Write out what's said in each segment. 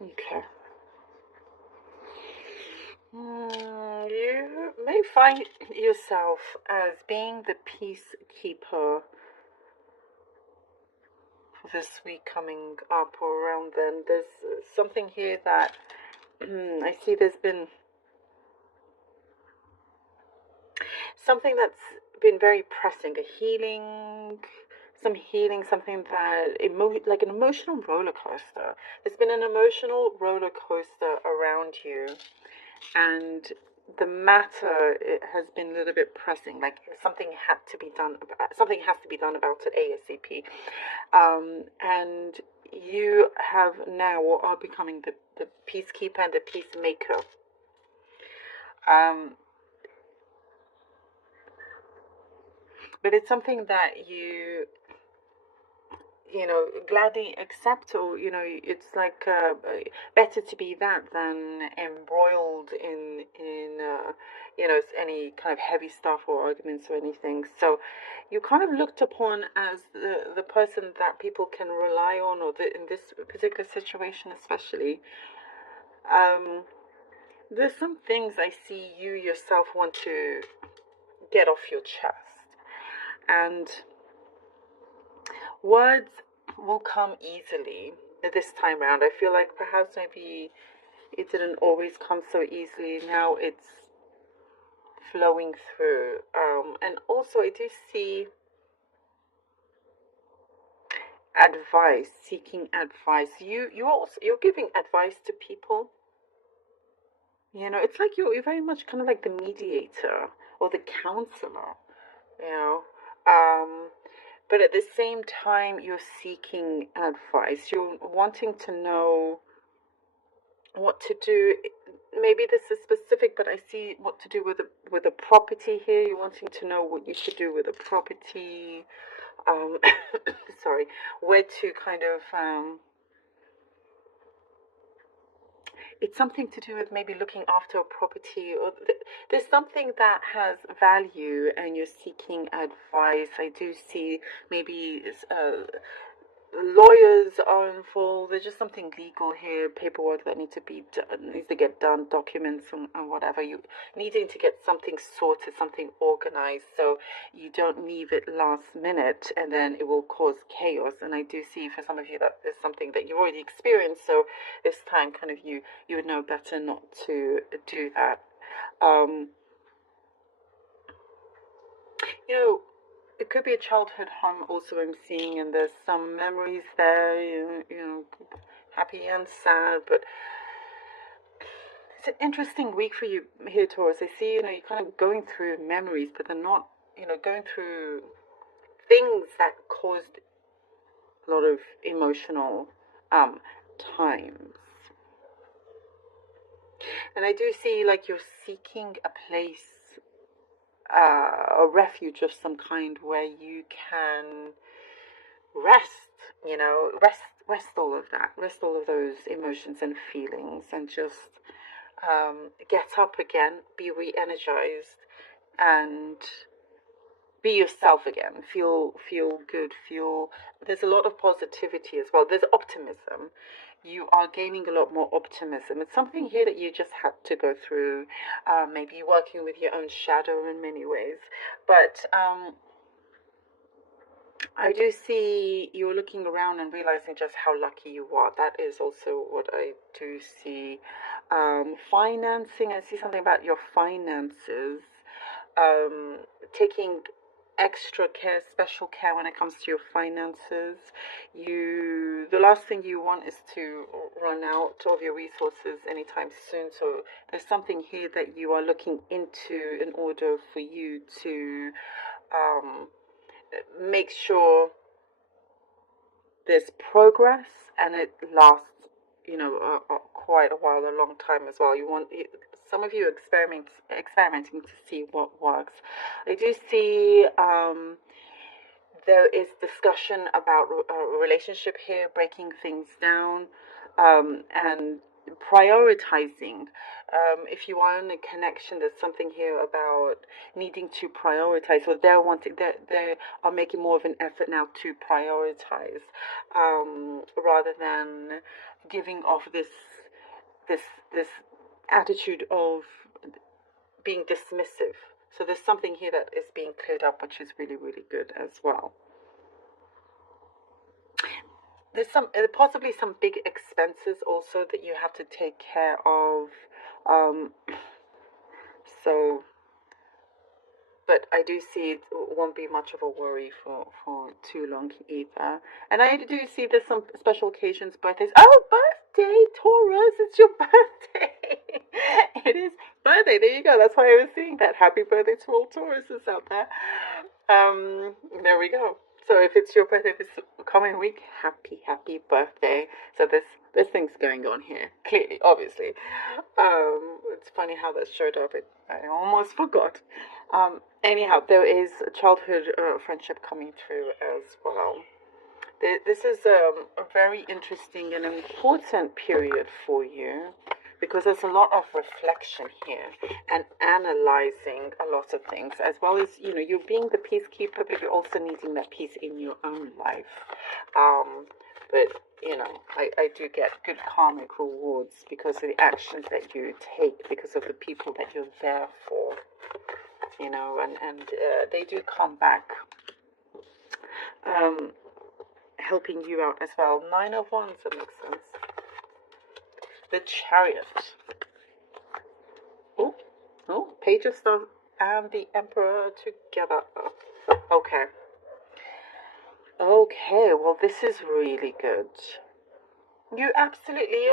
Okay. You may find yourself as being the peacekeeper for this week coming up or around then. There's something here that I see there's been something that's been very pressing, a healing, some healing, something that like an emotional roller coaster. There's been an emotional roller coaster around you, and the matter it has been a little bit pressing. Like something had to be done. Something has to be done about it ASAP. And you have now or are becoming the peacekeeper and the peacemaker. Um, but it's something that gladly accept, or it's like better to be that than embroiled in any kind of heavy stuff or arguments or anything. So you kind of looked upon as the person that people can rely on, or in this particular situation especially. um there's some things I see you yourself want to get off your chest, and words will come easily this time round. I feel like perhaps maybe it didn't always come so easily. Now it's flowing through. And also, I do see advice, seeking advice. You're giving advice to people. It's like you're very much kind of like the mediator or the counselor. You know, um, but at the same time, you're seeking advice. You're wanting to know what to do. Maybe this is specific, but I see what to do with a property here. You're wanting to know what you should do with a property. Um, sorry, where to kind of it's something to do with maybe looking after a property, or there's something that has value and you're seeking advice. I do see maybe lawyers are involved. There's just something legal here, paperwork that needs to get done, documents and whatever. You needing to get something sorted, something organized, so you don't leave it last minute and then it will cause chaos. And I do see for some of you that there's something that you already experienced, so this time kind of you would know better not to do that. Um, you know, it could be a childhood home also I'm seeing, and there's some memories there, happy and sad, but it's an interesting week for you here, Taurus. I see, you're kind of going through memories, but they're not, going through things that caused a lot of emotional times. And I do see like you're seeking a place, a refuge of some kind where you can rest, rest all of that, rest all of those emotions and feelings, and just get up again, be re energized, and be yourself again. Feel good. Feel there's a lot of positivity as well. There's optimism. You are gaining a lot more optimism. It's something here that you just had to go through. Maybe working with your own shadow in many ways, but I do see you're looking around and realizing just how lucky you are. That is also what I do see. Financing, I see something about your finances. Taking extra care, special care when it comes to your finances. The last thing you want is to run out of your resources anytime soon. So there's something here that you are looking into in order for you to um, make sure there's progress and it lasts, quite a while, a long time as well. Some of you experimenting to see what works. I do see there is discussion about a relationship here, breaking things down, and prioritizing. If you are in a connection, there's something here about needing to prioritize. So they are making more of an effort now to prioritize, rather than giving off this this attitude of being dismissive. So there's something here that is being cleared up, which is really, really good as well. There's possibly some big expenses also that you have to take care of. Um, so, but I do see it won't be much of a worry for too long either. And I do see there's some special occasions, birthdays. Oh, birthday, Taurus! It's your birthday. It is birthday. There you go. That's why I was seeing that. Happy birthday to all Tauruses out there. There we go. So if it's your birthday this coming week, happy birthday. So there's things going on here. Clearly, obviously. It's funny how that showed up. I almost forgot. Anyhow, there is a childhood friendship coming through as well. This is a very interesting and important period for you, because there's a lot of reflection here and analyzing a lot of things, as well as, you're being the peacekeeper, but you're also needing that peace in your own life. But, I do get good karmic rewards because of the actions that you take, because of the people that you're there for, and they do come back, helping you out as well. 9 of Wands, that makes sense. The Chariot. Oh, Page of Swords and the Emperor together. Okay. Okay, well, this is really good. You're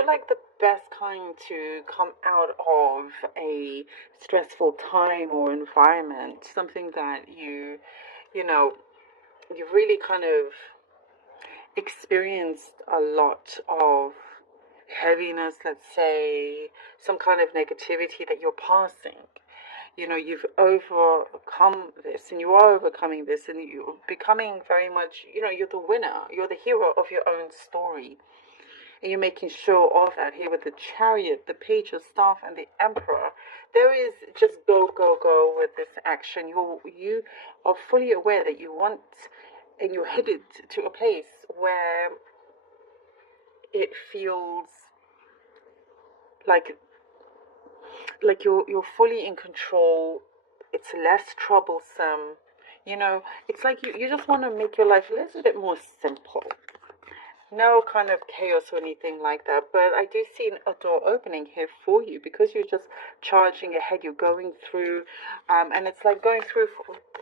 like the best kind to come out of a stressful time or environment, something that you've really kind of experienced a lot of heaviness, let's say, some kind of negativity that you're passing. You've overcome this, and you are overcoming this, and you're becoming very much, you're the winner, you're the hero of your own story. And you're making sure of that here with the Chariot, the Page of Staff, and the Emperor. There is just go with this action. You are fully aware that you want, and you're headed to a place where it feels like you're fully in control. It's less troublesome. It's like you just want to make your life a little bit more simple. No kind of chaos or anything like that, but I do see a door opening here for you, because you're just charging ahead. You're going through, and it's like going through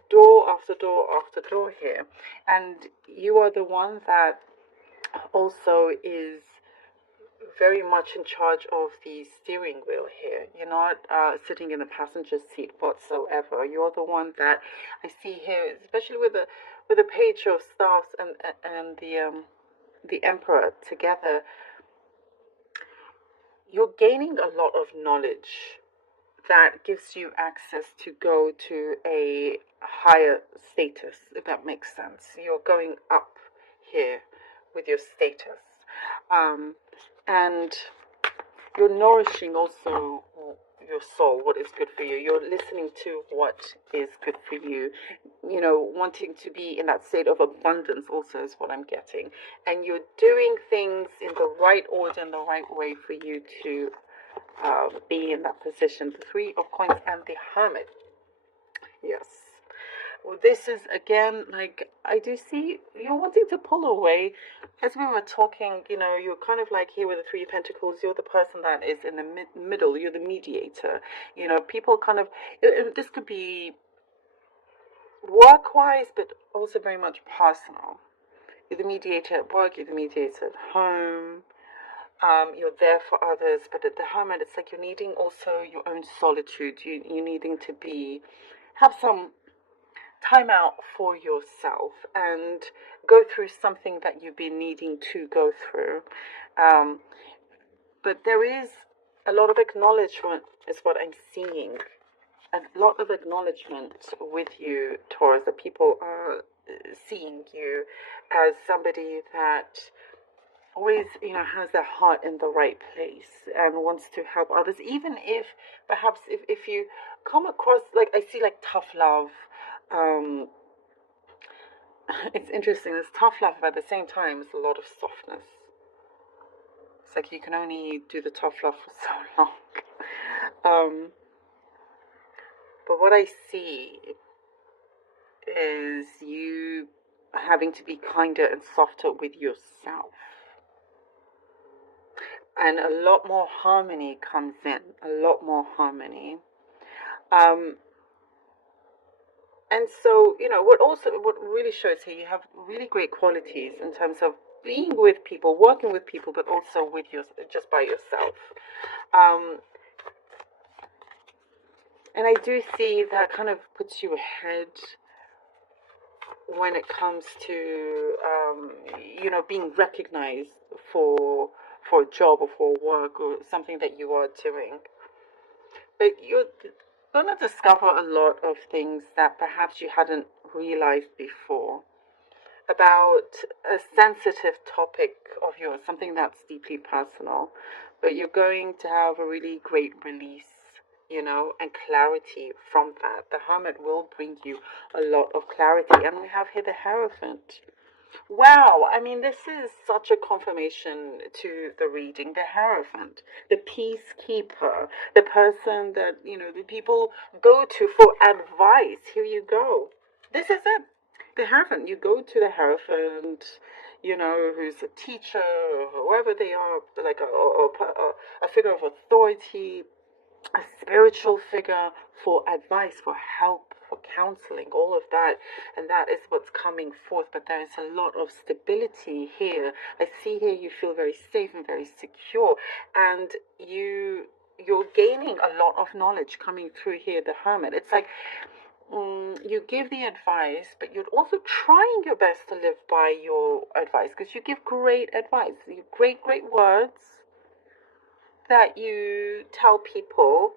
door after door after door here, and you are the one that also is very much in charge of the steering wheel here. You're not sitting in the passenger seat whatsoever. You're the one that I see here, especially with the Page of Staffs and the Emperor together. You're gaining a lot of knowledge that gives you access to go to a higher status, if that makes sense. You're going up here with your status. And you're nourishing also your soul, what is good for you. You're listening to what is good for you, wanting to be in that state of abundance also is what I'm getting. And you're doing things in the right order, in the right way for you to be in that position. The 3 of Coins and the Hermit. Yes. Well, this is, again, like, I do see you're wanting to pull away. As we were talking, you're kind of like here with the 3 of Pentacles. You're the person that is in the middle. You're the mediator. People kind of, this could be work-wise, but also very much personal. You're the mediator at work. You're the mediator at home. You're there for others. But at the Hermit, it's like you're needing also your own solitude. You're needing to have some time out for yourself and go through something that you've been needing to go through. But there is a lot of acknowledgement is what I'm seeing. A lot of acknowledgement with you, Taurus, that people are seeing you as somebody that always, has their heart in the right place and wants to help others, even if perhaps if you come across, like, I see like tough love. It's interesting. There's tough love, but at the same time, it's a lot of softness. It's like you can only do the tough love for so long. Um, but what I see is you having to be kinder and softer with yourself. And a lot more harmony comes in, a lot more harmony. Um, and so, what really shows here, you have really great qualities in terms of being with people, working with people, but also with just by yourself. Um, and I do see that kind of puts you ahead when it comes to being recognized for a job or for work or something that you are doing. But you're going to discover a lot of things that perhaps you hadn't realized before about a sensitive topic of yours, something that's deeply personal. But you're going to have a really great release, and clarity from that. The Hermit will bring you a lot of clarity. And we have here the Hierophant. Wow, I mean, this is such a confirmation to the reading. The Hierophant, the peacekeeper, the person that, the people go to for advice. Here you go. This is it. The Hierophant. You go to the Hierophant, who's a teacher or whoever they are, like a figure of authority, a spiritual figure for advice, for help, for counseling, all of that. And that is what's coming forth. But there is a lot of stability here. I see here you feel very safe and very secure. And you're gaining a lot of knowledge coming through here, the Hermit. It's like you give the advice, but you're also trying your best to live by your advice, because you give great advice. You have great words that you tell people,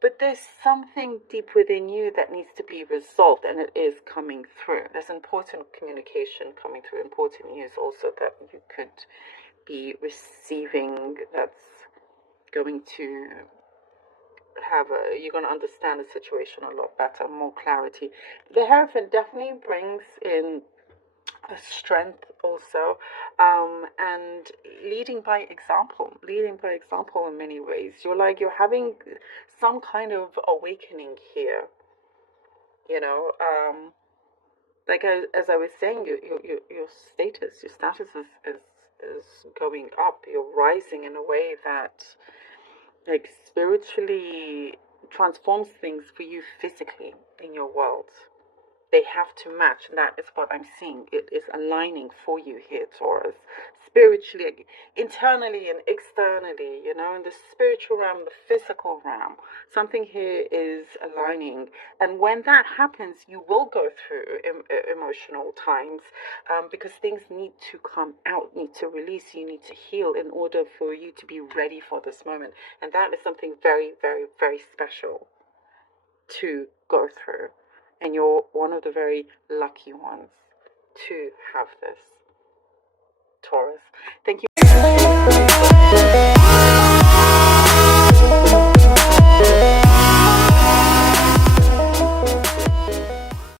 but there's something deep within you that needs to be resolved, and it is coming through. There's important communication coming through, important news also that you could be receiving that's going to you're going to understand the situation a lot better, more clarity. The Hierophant definitely brings in a strength also, and leading by example in many ways. You're having some kind of awakening here, like as I was saying, your status is going up. You're rising in a way that, like, spiritually transforms things for you physically in your world. They have to match. That is what I'm seeing. It is aligning for you here, Taurus. Spiritually, internally and externally, in the spiritual realm, the physical realm. Something here is aligning. And when that happens, you will go through emotional times, because things need to come out, need to release, you need to heal in order for you to be ready for this moment. And that is something very, very, very special to go through. And you're one of the very lucky ones to have this, Taurus. Thank you